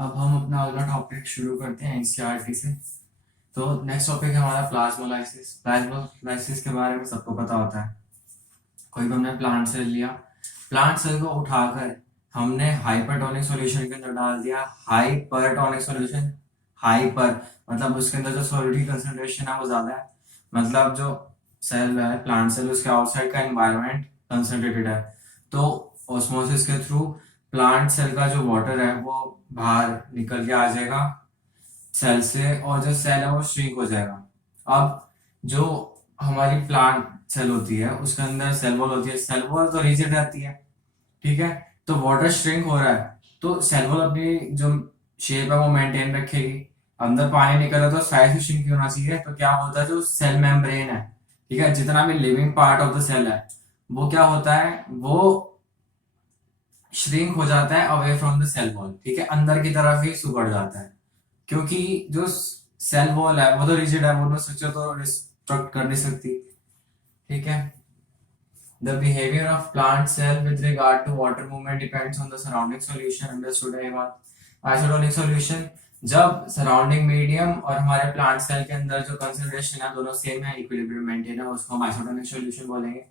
अब हम अपना अगला टॉपिक शुरू करते हैं एनसीईआरटी से। तो नेक्स्ट टॉपिक है हमारा प्लाज्मोलाइसिस। प्लाज्मोलाइसिस के बारे में सबको पता होता है। कोई भी हमने प्लांट सेल लिया, प्लांट सेल को उठाकर हमने हाइपरटोनिक सॉल्यूशन के अंदर डाल दिया। हाइपरटोनिक सॉल्यूशन, हाइपर मतलब उसके अंदर जो सॉल्यूट कंसंट्रेशन है वो ज्यादा है। मतलब जो सेल है प्लांट सेल, उसके आउटसाइड का एनवायरनमेंट कंसंट्रेटेड है। तो ऑस्मोसिस के थ्रू प्लांट सेल का जो वाटर है वो बाहर निकल के आ जाएगा सेल से, और जो सेल है वो श्रिंक हो जाएगा। अब जो हमारी प्लांट सेल होती है उसके अंदर सेल वॉल होती है। सेल वॉल तो रिजिड रहती है, ठीक है। तो वाटर श्रिंक हो रहा है तो सेल वॉल अपनी जो शेप है वो मेंटेन रखेगी। अंदर पानी निकल रहा है तो साइज भी श्रिंक होना चाहिए। तो क्या होता है, जो सेल मेम्ब्रेन है, ठीक है, जितना भी living part of the cell है वो क्या होता है, वो श्रिंक हो जाता है away from the cell wall, ठीक है, अंदर की तरफ ही सुगड़ जाता है। क्योंकि जो सेल वॉल है वो तो रिजिड है, वो तो स्ट्रक्चर तो डिस्ट्रक्ट कर नहीं सकती, ठीक है। The behavior of plant cell with regard to water movement depends on the surrounding solution. Understood है ये बात? Isotonic solution, जब सराउंडिंग मीडियम और हमारे प्लांट सेल के अंदर जो कंसंट्रेशन है दोनों सेम है, इक्विलिब्रियम मेंटेन है, उसको हम आइसोटोनिक सॉल्यूशन बोलेंगे।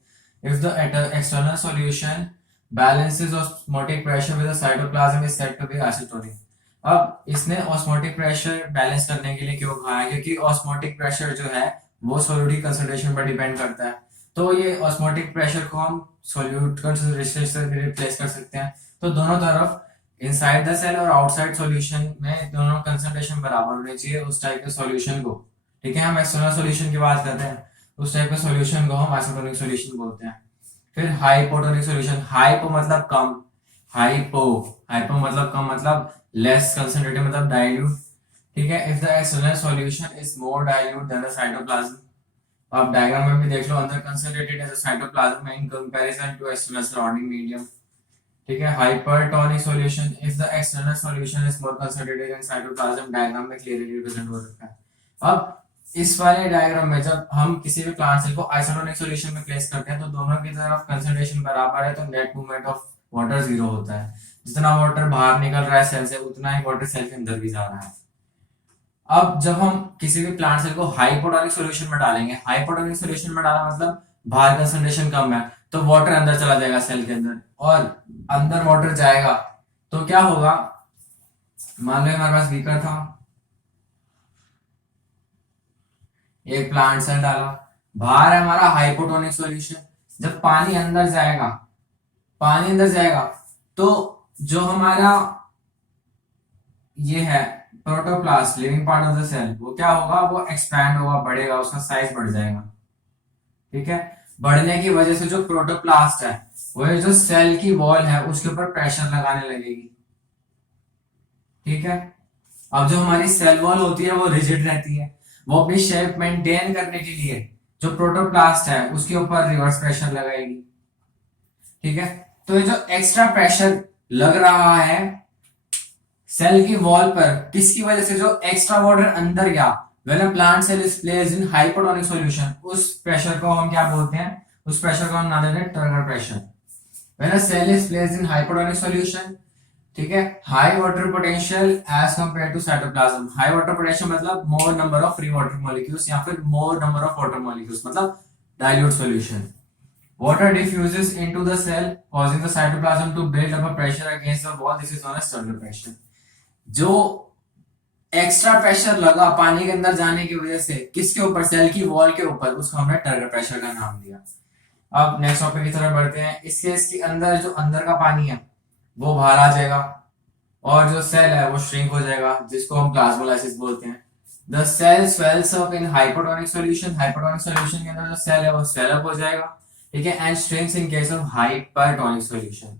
If the external solution balances osmotic pressure with the cytoplasm is said to be isotonic. अब इसने ऑस्मोटिक प्रेशर बैलेंस करने के लिए क्यों कहा है? क्योंकि ऑस्मोटिक प्रेशर जो है वो सॉल्यूट कंसंट्रेशन पर डिपेंड करता है। तो ये ऑस्मोटिक प्रेशर को हम सॉल्यूट कंसंट्रेशन से रिप्लेस कर सकते हैं। तो दोनों तरफ इनसाइड द सेल और आउटसाइड सॉल्यूशन में दोनों कंसंट्रेशन बराबर होने चाहिए उस टाइप के सॉल्यूशन को, ठीक है। हम एक्सटर्नल सॉल्यूशन की बात करते हैं, उस टाइप के सॉल्यूशन को हम आइसोटोनिक सॉल्यूशन बोलते हैं। फिर हाइपोटोनिक सॉल्यूशन, हाइपो मतलब कम, हाइपो हाइपो मतलब कम, मतलब लेस कंसंट्रेटेड, मतलब डाइल्यूट, ठीक है। If the external solution is more dilute than the cytoplasm, आप डायग्राम में भी देख लो, अंदर कंसंट्रेटेड है साइटोप्लाज्म में in comparison to external surrounding medium, ठीक है। Hypertonic solution, if the external solution is more concentrated in cytoplasm, diagram में क्लियरली रिप्रेजेंट हो रखा है। अब इस वाले डायग्राम में जब हम किसी भी प्लांट सेल को आइसोटोनिक सॉल्यूशन में प्लेस करते हैं तो दोनों की तरफ कंसंट्रेशन बराबर है, तो net movement of water zero होता है। जितना वाटर बाहर निकल रहा है सेल से उतना ही वाटर सेल के अंदर भी जा रहा है। अब जब हम किसी भी प्लांट सेल को हाइपोटोनिक सॉल्यूशन में डालेंगे, हाइपोटोनिक सॉल्यूशन में डाला मतलब बाहर कंसंट्रेशन कम है, तो वाटर अंदर चला जाएगा सेल के अंदर, और अंदर वाटर जाएगा तो क्या होगा, मान लो हमारे पास बीकर था, एक प्लांट सेल डाला, बाहर है हमारा हाइपोटोनिक सॉल्यूशन। जब पानी अंदर जाएगा, पानी अंदर जाएगा तो जो हमारा ये है protoplast, living part of the cell, वो क्या होगा, वो एक्सपैंड होगा, बढ़ेगा, उसका साइज बढ़ जाएगा, ठीक है। बढ़ने की वजह से जो प्रोटोप्लास्ट है वो जो सेल की वॉल है उसके ऊपर प्रेशर लगाने लगेगी, ठीक है। अब जो हमारी सेल वॉल होती है वो रिजिड रहती है, वो अपनी शेप मेंटेन करने के लिए जो प्रोटोप्लास्ट है उसके ऊपर रिवर्स प्रेशर लगाएगी, ठीक है। तो ये जो एक्स्ट्रा प्रेशर लग रहा है सेल की वॉल पर, किसकी वजह से, जो एक्स्ट्रा वाटर अंदर गया, when a plant cell is placed in hypotonic solution, उस प्रेशर को हम क्या बोलते हैं, उस प्रेशर को हम नाम देते हैं turgor pressure. When a cell is placed in hypotonic solution, ठीक है, high water potential as compare to cytoplasm. High water potential मतलब more number of free water molecules, या फिर more number of water molecules, मतलब dilute solution. Water diffuses into the cell, causing the cytoplasm to build up a pressure against the wall. This is known as turgor pressure. जो extra pressure लगा पानी के अंदर जाने की वजह से किसके ऊपर, सेल की वॉल के ऊपर, उसको हमने टर्गर प्रेशर का नाम दिया। अब नेक्स्ट टॉपिक की तरफ बढ़ते हैं। इसके अंदर जो अंदर का पानी है वो बाहर आ जाएगा और जो सेल है वो श्रिंक हो जाएगा, जिसको हम प्लाज्मोलाइसिस बोलते हैं। The cell swells up in hypotonic solution, hypotonic solution के अंदर जो सेल है वो स्वेल अप हो जाएगा, ठीक है। And shrinks in case of hypertonic solution,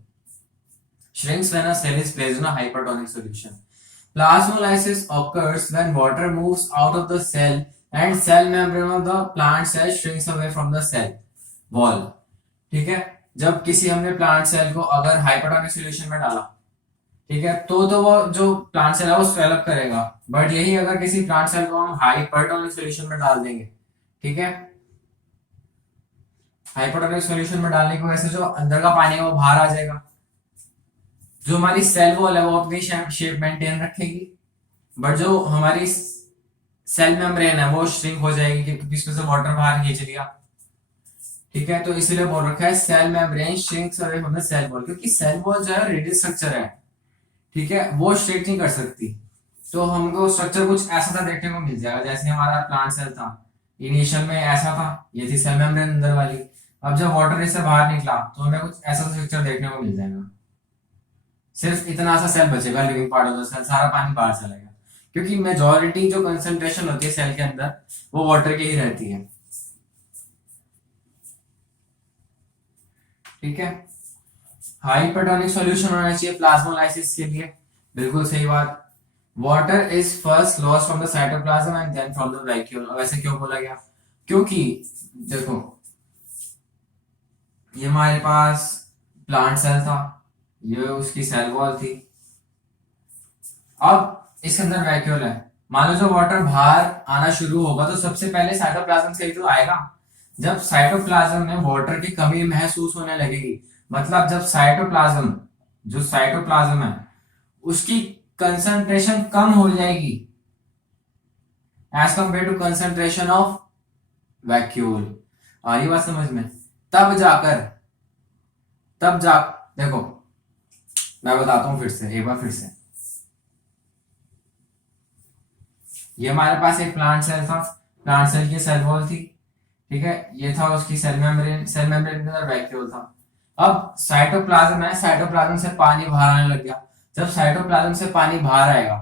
shrinks when a cell is placed in a hypertonic solution. Plasmolysis occurs when water moves out of the cell and cell membrane of the plant cell shrinks away from the cell wall. ठीक है, जब किसी हमने plant cell को अगर hypertonic solution में डाला, ठीक है, तो वो जो प्लांट सेल है वो स्वेल अप करेगा। बट यही अगर किसी प्लांट सेल को हम हाइपरटोनिक सॉल्यूशन में डाल देंगे, ठीक है, हाइपरटोनिक सॉल्यूशन में डालने की वजह से जो अंदर का पानी है वो बाहर आ जाएगा, जो हमारी सेल वॉल है वो अपनी शेप मेंटेन रखेगी, बट जो हमारी सेल मेम्ब्रेन है वो श्रिंक हो जाएगी क्योंकि इसमें से वाटर बाहर खींच लिया। ठीक है, तो इसीलिए बोल रखा है cell membrane shrinks away from the cell wall, क्योंकि सेल वॉल जो है रिजिड स्ट्रक्चर है, ठीक है, वो श्रिंक नहीं कर सकती। तो हमको स्ट्रक्चर कुछ ऐसा था देखने को मिल जाएगा, जैसे हमारा प्लांट सेल था, इनिशियल में ऐसा था, ये थी सेल मेम्ब्रेन अंदर वाली। अब जब वाटर इससे बाहर निकला तो हमें कुछ ऐसा स्ट्रक्चर देखने को मिल जाएगा। सिर्फ इतना सा सेल बचेगा living part of the cell, सारा पानी बाहर चला गया, क्योंकि मेजॉरिटी जो कंसंट्रेशन होती है सेल के अंदर वो वाटर की ही रहती है। ठीक है, हाइपरटोनिक सॉल्यूशन होना चाहिए प्लाज्मोलाइसिस के लिए, बिल्कुल सही बात। Water is first lost from the cytoplasm and then from the vacuole. अब ऐसे क्यों बोला गया? क्योंकि देखो ये हमारे पास प्लांट सेल था, ये उसकी सेल वॉल थी, अब इसके अंदर वैक्यूल है। मान लो जो वाटर बाहर आना शुरू होगा तो सबसे पहले साइटोप्लाज्म से ही तो आएगा। जब साइटोप्लाज्म में वाटर की कमी महसूस होने लगेगी, मतलब जब साइटोप्लाज्म, जो साइटोप्लाज्म है उसकी कंसंट्रेशन कम हो जाएगी as compare to concentration of vacuole, आ रही बात समझ में? तब जाकर देखो मैं बताता हूं फिर से, एक बार फिर से। ये हमारे पास एक प्लांट सेल था, प्लांट सेल की सेल वॉल थी, ठीक है, ये था उसकी सेल मेम्ब्रेन, सेल मेम्ब्रेन के अंदर वैक्यूल था। अब साइटोप्लाज्म है, साइटोप्लाज्म से पानी बाहर आने लग गया। जब साइटोप्लाज्म से पानी बाहर आएगा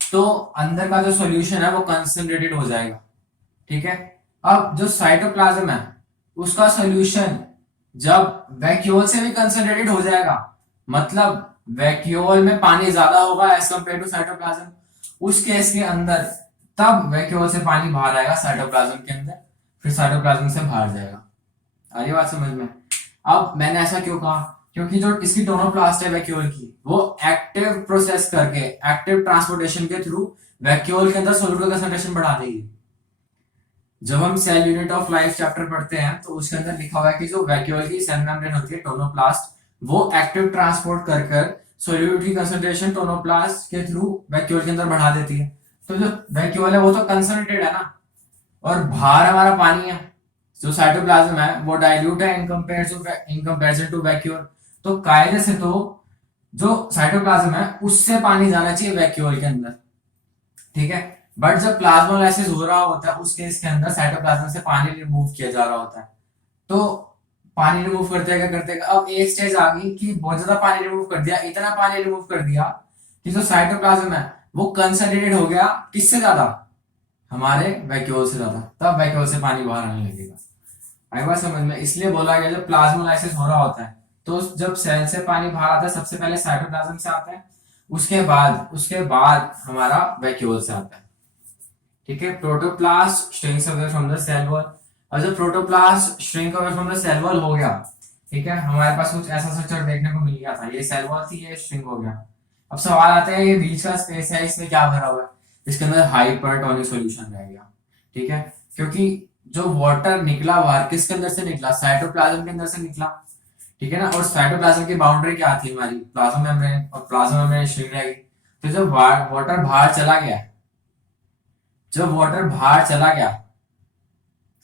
तो अंदर का जो सॉल्यूशन है वो कंसंट्रेटेड हो जाएगा। ठीक है, अब जो साइटोप्लाज्म है उसका सॉल्यूशन जब वैक्यूल से भी कंसंट्रेटेड हो जाएगा, मतलब वैक्यूल में पानी ज्यादा होगा एज कंपेयर टू साइटोप्लाज्म, उस केस के अंदर तब वैक्यूल से पानी बाहर आएगा साइटोप्लाज्म के अंदर, फिर साइटोप्लाज्म से बाहर जाएगा। आ रही बात समझ में? अब मैंने ऐसा क्यों कहा? क्योंकि जो इसकी टोनोप्लास्ट है वैक्यूल की, वो एक्टिव प्रोसेस करके, एक्टिव ट्रांसपोर्टेशन के थ्रू वैक्यूल के अंदर सॉल्यूट का कंसंट्रेशन बढ़ा देगी। जब हम cell unit of life chapter पढ़ते हैं तो उसके अंदर लिखा हुआ है कि जो वैक्यूल की सेल मेम्ब्रेन होती है टोनोप्लास्ट, वो एक्टिव ट्रांसपोर्ट कर सॉल्यूट की कंसंट्रेशन टोनोप्लास्ट के थ्रू वैक्यूल के अंदर बढ़ा देती है। तो जो वैक्यूल है वो तो कंसंट्रेटेड है ना, और बाहर हमारा पानी है, जो साइटोप्लाज्म है वो डाइल्यूट है इन कंपैरिजन टू वैक्यूल। तो कायदे से तो जो साइटोप्लाज्म है उससे पानी जाना चाहिए वैक्यूल के अंदर, ठीक है, बट जब प्लाज्मोलाइसिस हो रहा होता है उस केस के अंदर साइटोप्लाज्म से पानी रिमूव किया जा रहा होता है। तो पानी रिमूव करते अब एक स्टेज आ गई कि बहुत ज्यादा पानी रिमूव कर दिया, इतना पानी रिमूव कर दिया कि जो साइटोप्लाज्म है वो कंसंट्रेटेड हो गया, किससे ज्यादा? हमारे वैक्यूल से ज्यादा, तब वैक्यूल से पानी बाहर आने लगेगा। आई बात समझ में? इसलिए बोला गया जब प्लाज्मोलाइसिस हो रहा होता है तो जब सेल से पानी बाहर आता है सबसे पहले साइटोप्लाज्म से आता है, उसके बाद हमारा वैक्यूल से आता है। ठीक है, protoplast shrinks away from the cell wall. और जब protoplast shrink away from the cell wall हो गया, ठीक है, हमारे पास कुछ ऐसा स्ट्रक्चर देखने को मिल गया था, ये सेल वॉल थी, ये श्रिंक हो गया। अब सवाल आता है ये बीच का स्पेस है, इसमें क्या भरा हुआ है? इसके अंदर हाइपरटोनिक सॉल्यूशन रह गया। ठीक है, क्योंकि जो वाटर निकला बाहर किसके अंदर से निकला? साइटोप्लाज्म के अंदर से निकला, ठीक है ना, और साइटोप्लाज्म की बाउंड्री क्या थी हमारी? प्लाज्मा मेम्ब्रेन, और प्लाज्मा मेम्ब्रेन श्रिंक रहेगी। तो जब वाटर बाहर चला गया, जब वाटर बाहर चला गया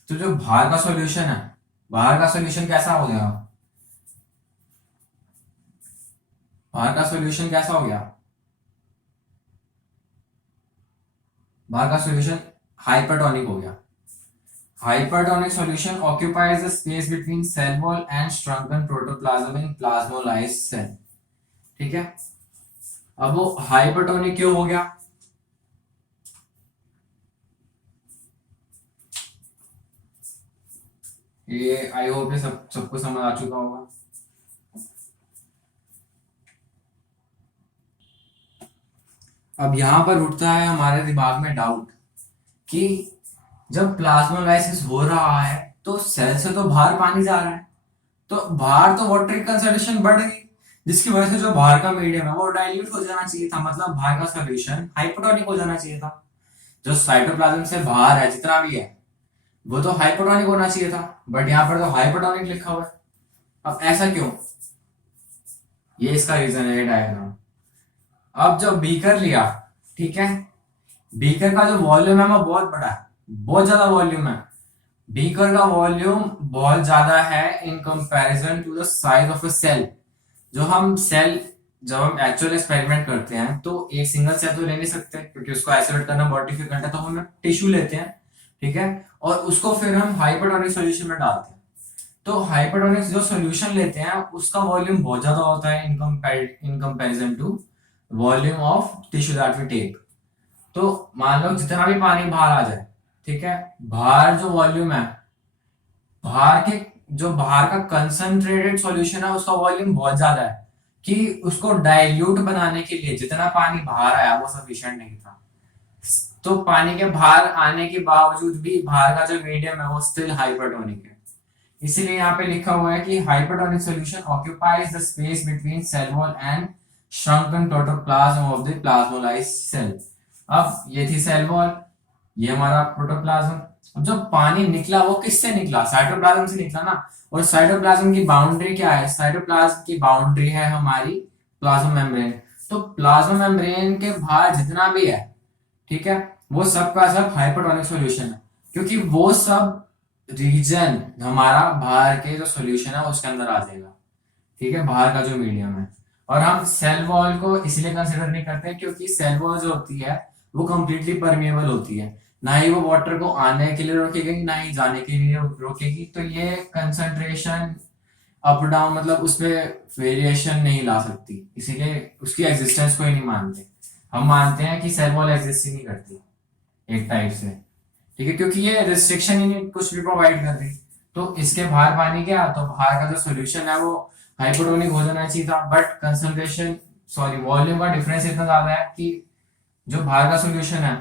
तो जो बाहर का सॉल्यूशन है, बाहर का सॉल्यूशन कैसा हो गया? बाहर का सॉल्यूशन कैसा हो गया? बाहर का सॉल्यूशन हाइपरटोनिक हो गया। Hypertonic solution occupies the space between cell wall and shrunken protoplasm in plasmolysed cell. ठीक है, अब वो हाइपरटोनिक क्यों हो गया? ये आई होप ये सबको समझ आ चुका होगा। अब यहां पर उठता है हमारे दिमाग में डाउट कि जब प्लाज्मोलाइसिस हो रहा है तो सेल से तो बाहर पानी जा रहा है, तो बाहर तो वाटर की कंसंट्रेशन बढ़ गई, जिसकी वजह से जो बाहर का मीडियम है वो डाइल्यूट हो जाना चाहिए था, मतलब बाहर का सॉल्यूशन हाइपोटोनिक हो जाना चाहिए था। जो साइटोप्लाज्म से बाहर है जितना भी है वो तो हाइपोटोनिक होना चाहिए था, बट यहाँ पर तो हाइपोटोनिक लिखा हुआ है। अब ऐसा क्यों? ये इसका रीजन है, ये डायग्राम। अब जो बीकर लिया, ठीक है, बीकर का जो वॉल्यूम है वो बहुत बड़ा है, बहुत ज्यादा वॉल्यूम है। बीकर का वॉल्यूम बहुत ज्यादा है in comparison to the size of a cell. जो हम सेल, जब हम एक्चुअल एक्सपेरिमेंट करते हैं तो एक सिंगल सेल तो ले नहीं सकते क्योंकि उसको आइसोलेट करना बहुत डिफिकल्ट है, तो हम टिश्यू लेते हैं, ठीक है, और उसको फिर हम हाइपरटोनिक सॉल्यूशन में डालते हैं। तो हाइपरटोनिक जो सॉल्यूशन लेते हैं उसका वॉल्यूम बहुत ज्यादा होता है in comparison to volume of tissue that we take. तो मान लो जितना भी पानी बाहर आ जाए, ठीक है, बाहर जो वॉल्यूम है, बाहर के जो बाहर का कंसंट्रेटेड सॉल्यूशन है उसका वॉल्यूम बहुत ज्यादा है, कि उसको डाइल्यूट बनाने के लिए जितना पानी बाहर आया वो सफिशिएंट नहीं था। तो पानी के बाहर आने के बावजूद भी बाहर का जो मीडियम है वो स्टिल हाइपरटोनिक है। इसीलिए यहाँ पे लिखा हुआ है कि hypertonic solution occupies the space between cell wall and shrunken protoplasm of the plasmolysed cell। अब ये थी सेल वॉल, ये हमारा प्रोटोप्लाज्म। अब जो पानी निकला वो किससे निकला? साइटोप्लाज्म से निकला ना। और साइटोप्लाज्म की बाउंड्री क्या है? साइटोप्लाज्म की बाउंड्री है हमारी प्लाज्मा मेम्ब्रेन। तो प्लाज्मा मेम्ब्रेन के बाहर जितना भी है, ठीक है, वो सब का सब हाइपरटोनिक सॉल्यूशन है, क्योंकि वो सब रीजन हमारा बाहर के जो सॉल्यूशन है उसके अंदर आ जाएगा, ठीक है, बाहर का जो मीडियम है। और हम सेल वॉल को इसलिए कंसिडर नहीं करते क्योंकि सेल वॉल जो होती है वो कंप्लीटली परमिएबल होती है, ना ही वो वाटर को आने के लिए रोकेगी ना ही जाने के लिए रोकेगी। तो ये कंसंट्रेशन अप डाउन मतलब उसमें वेरिएशन नहीं ला सकती, इसीलिए उसकी एग्जिस्टेंस को ही नहीं मानते। हम मानते हैं कि सेल वॉल एग्जिस्ट ही नहीं करती एक टाइप से, ठीक है, क्योंकि ये रिस्ट्रिक्शन ही नहीं कुछ भी प्रोवाइड कर रही। तो इसके बाहर पानी गया तो बाहर का जो सोल्यूशन है वो हाइपोटोनिक हो जाना चाहिए था, बट कंसंट्रेशन सॉरी वॉल्यूम का डिफरेंस इतना ज्यादा है कि जो बाहर का सोल्यूशन है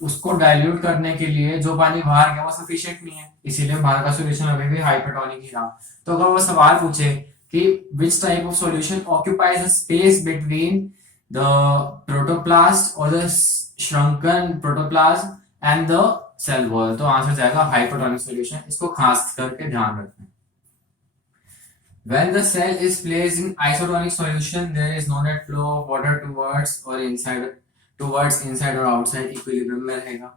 उसको डाइल्यूट करने के लिए जो पानी बाहर गया वो सफिशिएंट नहीं है, इसीलिए बाहर का सोल्यूशन अभी भी हाइपोटोनिक ही रहा। तो अगर वो सवाल पूछे कि which type of solution occupies the space between the protoplast और the shrunken protoplasm and the cell wall, तो आंसर जाएगा हाइपोटोनिक सॉल्यूशन। इसको खास करके ध्यान रखना। When the cell is placed in isotonic solution, there is no net flow of water towards inside or outside, equilibrium में रहेगा।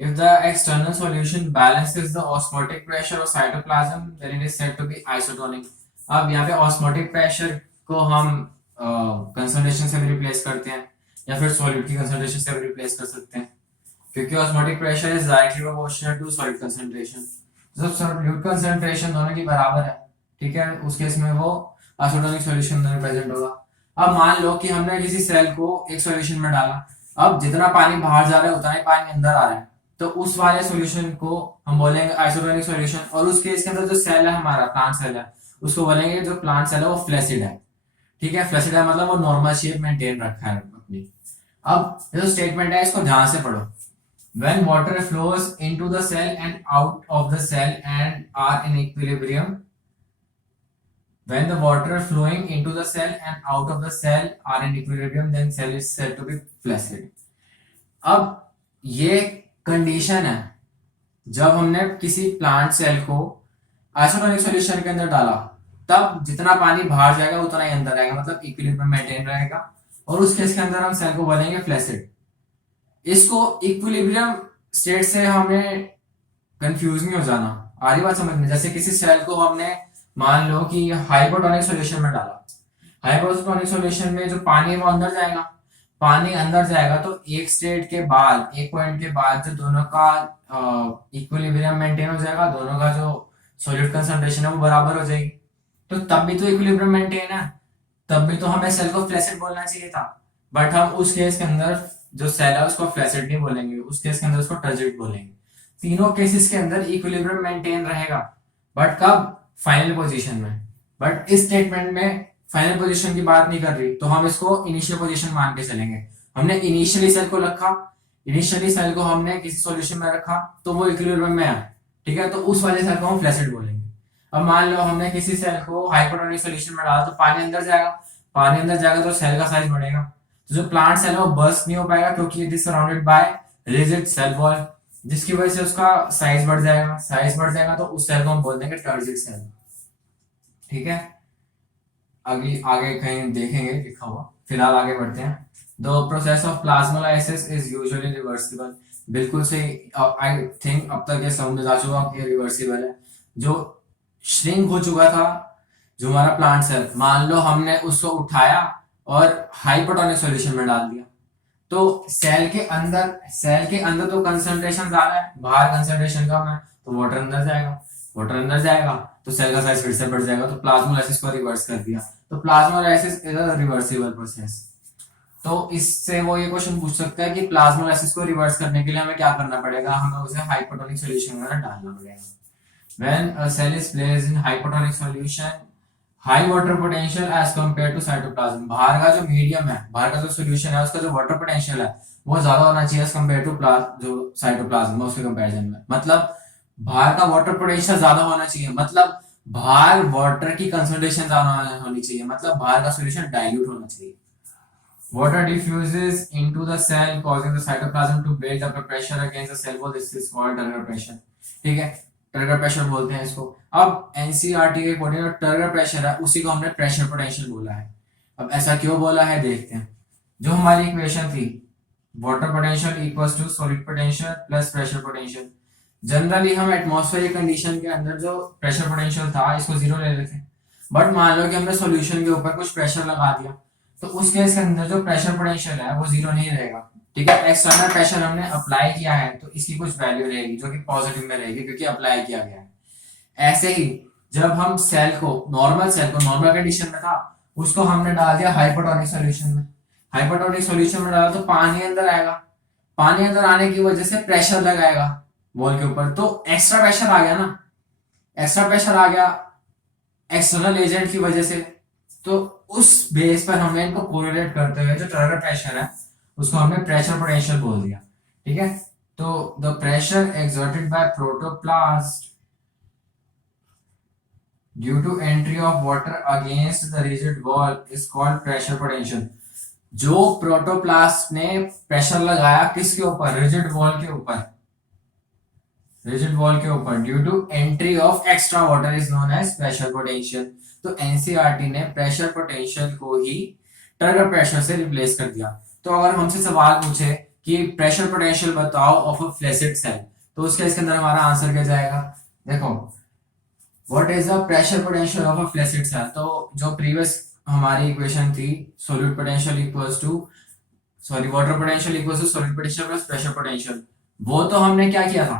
If the external solution balances the osmotic pressure of cytoplasm, then it is said to be isotonic। अब यहाँ पे osmotic pressure को हम concentration से भी replace करते हैं या फिर solute की concentration से भी replace कर सकते हैं, क्योंकि osmotic pressure is directly proportional to solute concentration। जब solute concentration दोनों की बराबर है, ठीक है, उस केस में वो आइसोटोनिक सॉल्यूशन में प्रेजेंट होगा। अब मान लो कि हमने किसी सेल को एक सॉल्यूशन में डाला, अब जितना पानी बाहर जा रहा है उतना ही पानी अंदर आ रहा है, तो उस वाले सॉल्यूशन को हम बोलेंगे आइसोटोनिक सॉल्यूशन। और उस केस के अंदर जो सेल है हमारा प्लांट सेल है उसको बोलेंगे जो प्लांट सेल है वो फ्लैसिड है, ठीक है, फ्लैसिड है मतलब वो नॉर्मल शेप मेंटेन रखा है अपनी। अब ये जो स्टेटमेंट है इसको ध्यान से पढ़ो। When water flows into the cell and out of the cell and are in equilibrium, when the water flowing into the cell and out of the cell are in equilibrium, then cell is said to be flaccid। अब ये condition है जब हमने किसी plant cell को isotonic solution के अंदर डाला, तब जितना पानी बाहर जाएगा उतना ही अंदर आएगा, मतलब इक्विलिब्रियम मेंटेन रहेगा, और उस केस के अंदर हम सेल को बोलेंगे फ्लैसिड। इसको इक्विलिब्रियम स्टेट से हमें कंफ्यूज नहीं हो जाना, आ रही बात समझ में? जैसे किसी सेल को हमने मान लो कि हाइपोटोनिक सॉल्यूशन में डाला, हाइपोटोनिक सॉल्यूशन में जो पानी है वो अंदर जाएगा, पानी अंदर जाएगा तो एक स्टेट के बाद, एक पॉइंट के बाद जो दोनों का इक्विलिब्रियम मेंटेन हो जाएगा, दोनों का जो सॉल्यूट कंसंट्रेशन है वो बराबर हो जाएगी, तो तब भी तो इक्विलिब्रियम मेंटेन है, तब भी तो हमें सेल को फ्लैसिड बोलना चाहिए था। बट हम उस केस के अंदर जो सेल है उसको फ्लैसिड नहीं बोलेंगे, उस केस के अंदर उसको टर्जिड बोलेंगे। तीनों केसेस के अंदर इक्विलिब्रियम मेंटेन रहेगा, बट कब? फाइनल पोजीशन में। बट इस स्टेटमेंट में फाइनल पोजीशन की बात नहीं कर रही, तो हम इसको इनिशियल पोजीशन मान के चलेंगे। हमने इनिशियली सेल को रखा, इनिशियली सेल को हमने किसी सॉल्यूशन में रखा तो वो इक्विलिब्रियम में है, ठीक है, तो उस वाले सेल को हम फ्लैसिड बोलेंगे। अब मान लो हमने किसी सेल को हाइपोटोनिक सॉल्यूशन में डाला तो पानी अंदर जाएगा, पानी अंदर जाएगा तो सेल का साइज बढ़ेगा, तो जो प्लांट सेल है वो बर्स्ट नहीं हो पाएगा क्योंकि it is surrounded by rigid cell wall, जिसकी वजह से उसका साइज बढ़ जाएगा, साइज बढ़ जाएगा तो उस सेल को हम बोल देंगे टर्जिड सेल, ठीक है। अगली आगे कहीं देखेंगे लिखा हुआ, फिलहाल आगे बढ़ते हैं। The process of plasmolysis is usually reversible. बिल्कुल सही, आई थिंक अब तक ये समझ आ चुका कि रिवर्सिबल है। जो श्रिंक हो चुका था जो हमारा प्लांट सेल, मान लो हमने उसको उठाया और हाइपोटोनिक सॉल्यूशन में डाल दिया, तो सेल के अंदर तो कंसंट्रेशन ज्यादा है, बाहर कंसंट्रेशन कम है, तो वाटर अंदर जाएगा, वाटर अंदर जाएगा तो सेल का साइज फिर से बढ़ जाएगा, तो प्लाज्मोलाइसिस को रिवर्स कर दिया। तो plasmolysis is a reversible process. तो इससे वो ये क्वेश्चन पूछ सकता है कि प्लाज्मोलाइसिस को रिवर्स करने के लिए हमें क्या करना पड़ेगा, हमें उसे हाइपोटोनिक सॉल्यूशन में डालना पड़ेगा। When a cell is placed in hypotonic solution, high water potential as compared to cytoplasm, बाहर का जो मीडियम है, बाहर का जो सॉल्यूशन है, उसका जो वाटर पोटेंशियल है वो ज्यादा होना चाहिए एज कम्पेयर टू जो साइटोप्लाज्म है उसके कंपैरिजन में। मतलब बाहर का वाटर पोटेंशियल ज्यादा होना चाहिए, मतलब बाहर वाटर की कंसंट्रेशन ज्यादा होनी चाहिए, मतलब बाहर का सॉल्यूशन डाइल्यूट होना चाहिए। Water diffuses into the cell causing the cytoplasm to build up a pressure against the cell wall. This is called Turner pressure। ठीक है, टर्गर प्रेशर बोलते हैं इसको। अब एनसीईआरटी के अकॉर्डिंग जो टर्गर प्रेशर है उसी को हमने प्रेशर पोटेंशियल बोला है। अब ऐसा क्यों बोला है देखते हैं। जो हमारी इक्वेशन थी, water potential equals to solid potential plus pressure potential. Generally हम एटमॉस्फेरिक कंडीशन के अंदर जो प्रेशर पोटेंशियल था इसको जीरो ले लेते हैं, बट मान लो कि हमने सॉल्यूशन के ऊपर कुछ प्रेशर लगा दिया, तो उस केस के अंदर जो प्रेशर पोटेंशियल है वो जीरो नहीं रहेगा। ठीक है, एक्सटर्नल प्रेशर हमने अप्लाई किया है तो इसकी कुछ वैल्यू रहेगी जो कि पॉजिटिव में रहेगी क्योंकि अप्लाई किया गया है। ऐसे ही जब हम सेल को नॉर्मल कंडीशन में था उसको हमने डाल दिया हाइपोटोनिक सॉल्यूशन में, हाइपोटोनिक सॉल्यूशन में डाला तो पानी अंदर आएगा, पानी अंदर आने की वजह से प्रेशर लगाएगा वॉल के ऊपर, तो एक्स्ट्रा प्रेशर आ गया ना, एक्स्ट्रा प्रेशर आ गया एक्सटर्नल एजेंट की वजह से। तो उस बेस पर हमने इनको कोरिलेट करते हुए जो टर्गर प्रेशर है उसको हमने प्रेशर पोटेंशियल बोल दिया। ठीक है, तो the pressure exerted by protoplast due to entry of water against the rigid wall is called pressure potential. जो प्रोटोप्लास्ट ने प्रेशर लगाया किसके ऊपर, रिजिड वॉल के ऊपर, रिजिड वॉल के ऊपर, due to entry of extra water is known as pressure potential. तो एनसीईआरटी ने प्रेशर पोटेंशियल को ही टर्गर प्रेशर से रिप्लेस कर दिया। तो अगर हमसे सवाल पूछे कि प्रेशर पोटेंशियल बताओ ऑफ अ फ्लैसिड सेल, तो उसके इसके अंदर हमारा आंसर क्या जाएगा, देखो what is the pressure potential of a flaccid cell. तो जो प्रीवियस हमारी इक्वेशन थी solid potential equals to water potential equals to solid potential plus pressure potential, वो तो हमने क्या किया था,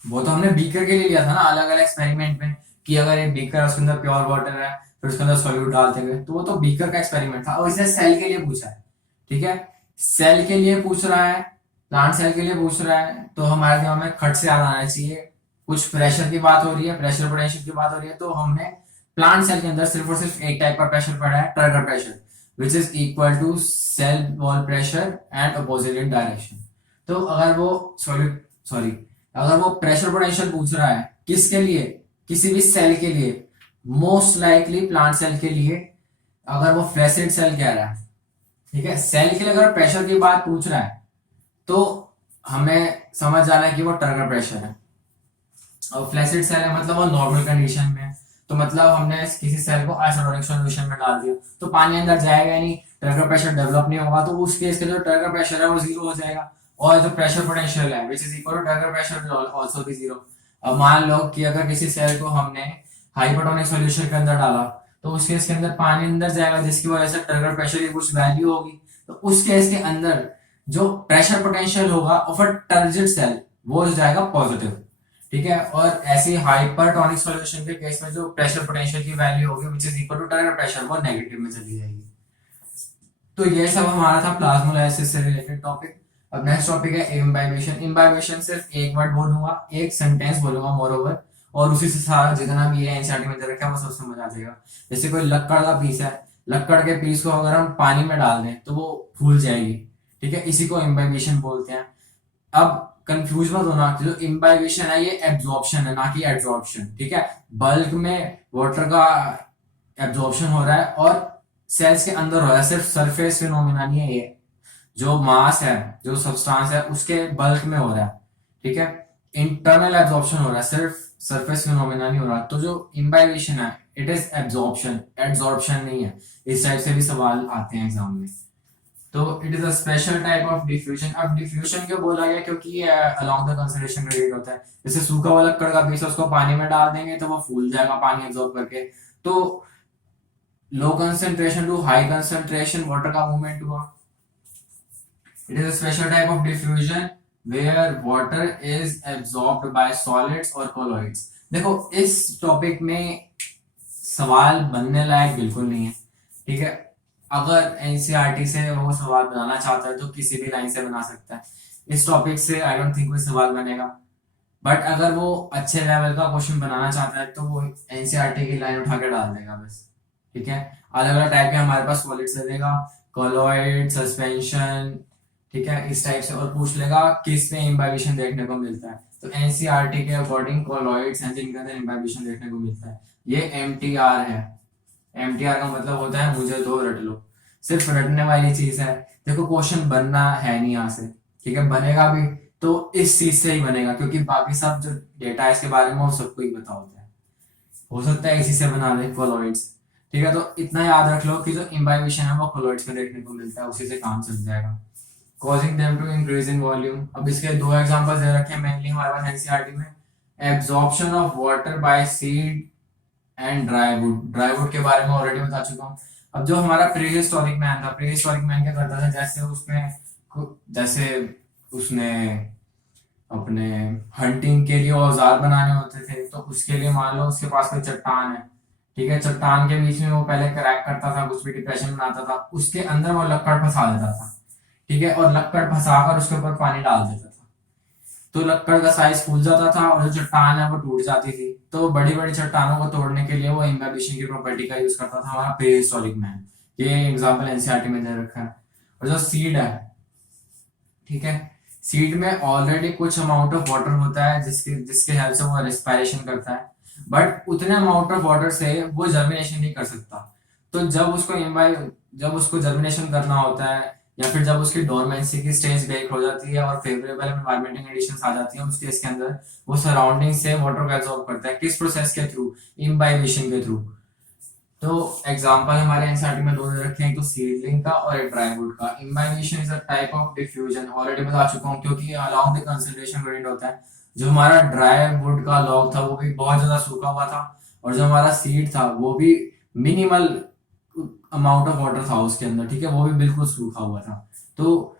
वो तो हमने बीकर के लिए लिया था ना अलग अलग एक्सपेरिमेंट में, कि अगर एक बीकर है उसके अंदर प्योर वाटर है फिर उसके अंदर सॉल्यूट डालते हुए, तो वो तो बीकर का एक्सपेरिमेंट था। और इसने सेल के लिए पूछा है, ठीक है, सेल के लिए पूछ रहा है, प्लांट सेल के लिए पूछ रहा है, तो हमारे दिमाग में खट से याद आना चाहिए कुछ प्रेशर की बात हो रही है, प्रेशर पोटेंशियल की बात हो रही है, तो हमने प्लांट सेल के अंदर सिर्फ और सिर्फ एक टाइप का प्रेशर पढ़ा है, turgor pressure, which is equal to cell wall pressure and opposite in direction. तो अगर वो प्रेशर पोटेंशियल पूछ रहा है किसके लिए, किसी भी सेल के लिए, मोस्ट लाइकली प्लांट सेल के लिए, अगर वो फ्लैसिड सेल कह रहा है, ठीक है, सेल के लिए अगर प्रेशर की बात पूछ रहा है तो हमें समझ जाना है कि वो टर्गर प्रेशर है। और फ्लैसिड सेल है मतलब वो नॉर्मल कंडीशन में, तो मतलब हमने किसी सेल को आइसोटोनिक सॉल्यूशन में डाल दिया तो पानी अंदर जाएगा नहीं, टर्गर प्रेशर डेवलप नहीं होगा, तो उस केस के जो टर्गर प्रेशर है वो जीरो हो जाएगा, और जो प्रेशर पोटेंशियल है which is equal to turgor pressure will also be zero. अब मान लो कि अगर किसी सेल को हमने हाइपोटोनिक सॉल्यूशन के अंदर डाला तो उस केस के अंदर पानी अंदर जाएगा जिसकी वजह से टर्गर प्रेशर की कुछ वैल्यू होगी, तो उस केस के अंदर जो प्रेशर पोटेंशियल होगा ऑफ अ टर्जिड सेल वो हो जाएगा पॉजिटिव। ठीक है, और ऐसे हाइपरटोनिक सॉल्यूशन के केस में जो प्रेशर पोटेंशियल की वैल्यू होगी which is equal to turgor pressure वो नेगेटिव में चली जाएगी। तो ये सब हमारा था प्लाज्मोलाइसिस से रिलेटेड टॉपिक। अब नेक्स्ट टॉपिक है इम्बाइबेशन। इम्बाइबेशन सिर्फ एक वर्ड बोलूंगा, एक सेंटेंस बोलूंगा मोर ओवर, और उसी से सारा जितना भी है एनसीईआरटी में दे रखा है वो सब समझ आ जाएगा। जैसे कोई लक्कड़ का पीस है, लक्कड़ के पीस को अगर हम पानी में डाल दें तो वो फूल जाएगी, ठीक है, इसी को इम्बाइबेशन बोलते हैं। अब कंफ्यूज मत होना, जो इम्बाइबेशन है ये एब्जॉर्प्शन है ना कि एड्जॉर्प्शन, ठीक है, बल्क में वाटर का एब्जॉर्प्शन हो रहा है और सेल्स के अंदर हो रहा है, सिर्फ सरफेस फिनोमिना नहीं है ये, जो मास है जो सब्सटेंस है उसके बल्क में हो रहा है, ठीक है, इंटरनल एब्जॉर्प्शन हो रहा है, सिर्फ सरफेस फिनोमिना नहीं हो रहा। तो जो इम्बाइबेशन है इट इज एब्जॉर्प्शन, एड्सॉर्प्शन नहीं है। इस टाइप से भी सवाल आते हैं एग्जाम में। तो it is a special type of diffusion. अब डिफ्यूजन क्यों बोला गया, क्योंकि ये अलोंग द कंसंट्रेशन ग्रेडियंट होता है। जैसे सूखा हुआ लक्कड़ का पीस है, उसको पानी में डाल देंगे तो वो फूल जाएगा पानी एब्जॉर्ब करके। तो low concentration to high concentration water का मूवमेंट हुआ। It is a special type of diffusion where water is absorbed by solids और कोलॉइड्स। देखो इस टॉपिक में सवाल बनने लायक बिल्कुल नहीं है, ठीक है। अगर एनसीईआरटी से वो सवाल बनाना चाहता है तो किसी भी लाइन से बना सकता है। इस टॉपिक से आई डोंट थिंक कोई सवाल बनेगा। बट अगर वो अच्छे लेवल का क्वेश्चन बनाना चाहता है तो वो एनसीईआरटी की लाइन उठा के डाल देगा बस, ठीक है। अलग अलग टाइप के हमारे पास सॉलिड्स दे देगा, कोलॉइड, सस्पेंशन, ठीक है, इस टाइप से, और पूछ लेगा किस में इम्बाइबिशन देखने को मिलता है। तो एनसीईआरटी के अकॉर्डिंग कोलॉइड्स हैं जिनके अंदर इम्बाइबिशन देखने को मिलता है। ये एमटीआर है। एमटीआर का मतलब होता है मुझे दो रट लो। सिर्फ रटने वाली चीज है। देखो क्वेश्चन बनना है नहीं यहाँ से, ठीक है। बनेगा भी तो इस चीज से ही बनेगा, क्योंकि बाकी सब जो डेटा है इसके बारे में वो सबको ही पता होता है। हो सकता है इसी से बना दे कोलॉइड्स, ठीक है। तो इतना याद रख लो कि जो इम्बाइबिशन है वो कोलॉइड्स में देखने को मिलता है, उसी से काम चल जाएगा। Causing them to increase in volume. अब इसके दो एग्जांपल्स दे रखे हैं मेनली हमारे पास एनसीईआरटी में। Absorption of water by seed and dry wood. Dry wood के बारे में ऑलरेडी बता चुका हूँ। अब जो हमारा प्री हिस्टोरिक मैन था, प्री हिस्टोरिक मैन क्या करता था, जैसे उसने अपने हंटिंग के लिए औजार बनाने होते थे, तो उसके लिए मान लो उसके पास कोई चट्टान है, ठीक है। चट्टान के बीच में वो पहले क्रैक करता था, कुछ भी डिप्रेशन बनाता था, उसके अंदर वो लक्कड़ फंसा देता था, ठीक है, और लक्कड़ फंसाकर उसके ऊपर पानी डाल देता था। तो लक्कड़ का साइज फूल जाता था और जो चट्टान है वो टूट जाती थी। तो बड़ी बड़ी चट्टानों को तोड़ने के लिए वो इम्बिबिशन की प्रॉपर्टी का यूज करता था हमारा प्री हिस्टोरिक मैन। ये एग्जांपल एनसीईआरटी में दे रखा है। और जो सीड है, ठीक है, सीड में ऑलरेडी कुछ अमाउंट ऑफ वाटर होता है जिसके जिसके हेल्प से वो रेस्पिरेशन करता है, बट उतने अमाउंट ऑफ वाटर से वो जर्मिनेशन नहीं कर सकता। तो जब उसको जर्मिनेशन करना होता है, या फिर जब उसकी डोरमेंसी की स्टेज ब्रेक हो जाती है और फेवरेबल एनवायरमेंटल कंडीशंस आ जाती हैं उस केस के अंदर, वो सराउंडिंग से वाटर को एब्जॉर्ब करता है। किस प्रोसेस के थ्रू? इम्बाइबिशन के थ्रू। तो एग्जांपल हमारे एनसीईआरटी में दो दे रखे हैं, एक तो सीडलिंग का और एक ड्राई वुड का। Imbibition is a type of diffusion, already बता चुका हूँ, क्योंकि अलोंग द कंसंट्रेशन ग्रेडियंट होता है। जो हमारा ड्राई वुड का लॉग था वो भी बहुत ज्यादा सूखा हुआ था, और जो हमारा सीड था वो भी मिनिमल अमाउंट ऑफ वाटर था उसके अंदर, ठीक है, वो भी बिल्कुल सूखा हुआ था। तो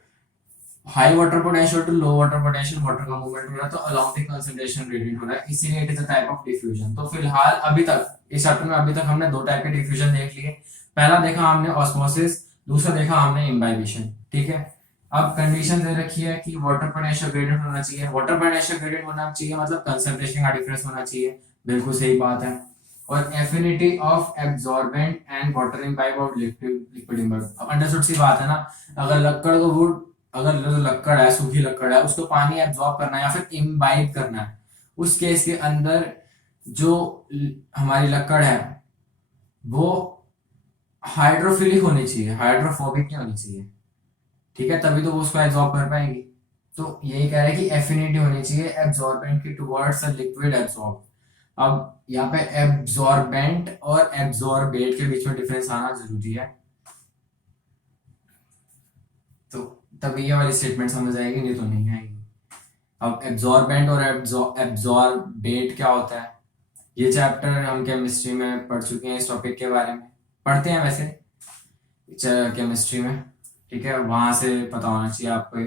high water potential to low water potential water का मूवमेंट हो रहा है, तो अलोंग द कंसंट्रेशन ग्रेडियंट हो रहा है, इसीलिए it is a type of diffusion. तो फिलहाल अभी तक इस चैप्टर में अभी तक हमने दो टाइप के डिफ्यूजन देख लिए। पहला देखा हमने ऑस्मोसिस, दूसरा देखा हमने इम्बाइबिशन, ठीक है। अब कंडीशन दे रखी है कि वाटर पोटेंशियल ग्रेडियंट होना चाहिए। वाटर पोटेंशियल ग्रेडियंट होना चाहिए मतलब कंसंट्रेशन का डिफरेंस होना चाहिए, बिल्कुल सही बात है। और affinity of absorbent and water imbibe of liquid imbibe. अब अंडरस्टूड सी बात है ना। अगर लक्कड़ को वुड अगर जो लक्कड़ है, सूखी लक्कड़ है, उसको पानी एब्जॉर्ब करना है या फिर इम्बाइब करना है, उस केस के अंदर जो हमारी लक्कड़ है वो हाइड्रोफिलिक होनी चाहिए, हाइड्रोफोबिक नहीं होनी चाहिए, ठीक है, तभी तो वो उसको एब्जॉर्ब कर पाएंगी। तो यही कह रहे हैं कि एफिनिटी होनी चाहिए एब्जॉर्बेंट की टुवर्ड्स अ लिक्विड एब्जॉर्ब। अब यहाँ पे एब्जॉर्बेंट और एब्जॉर्बेट के बीच में डिफरेंस आना जरूरी है, तो तभी ये वाली स्टेटमेंट समझ आएगी, नहीं तो नहीं आएगी। अब एब्जॉर्बेंट और एब्जॉर्बेट क्या होता है, ये चैप्टर हम केमिस्ट्री में पढ़ चुके हैं। इस टॉपिक के बारे में पढ़ते हैं वैसे केमिस्ट्री में, ठीक है, वहां से पता होना चाहिए आपको।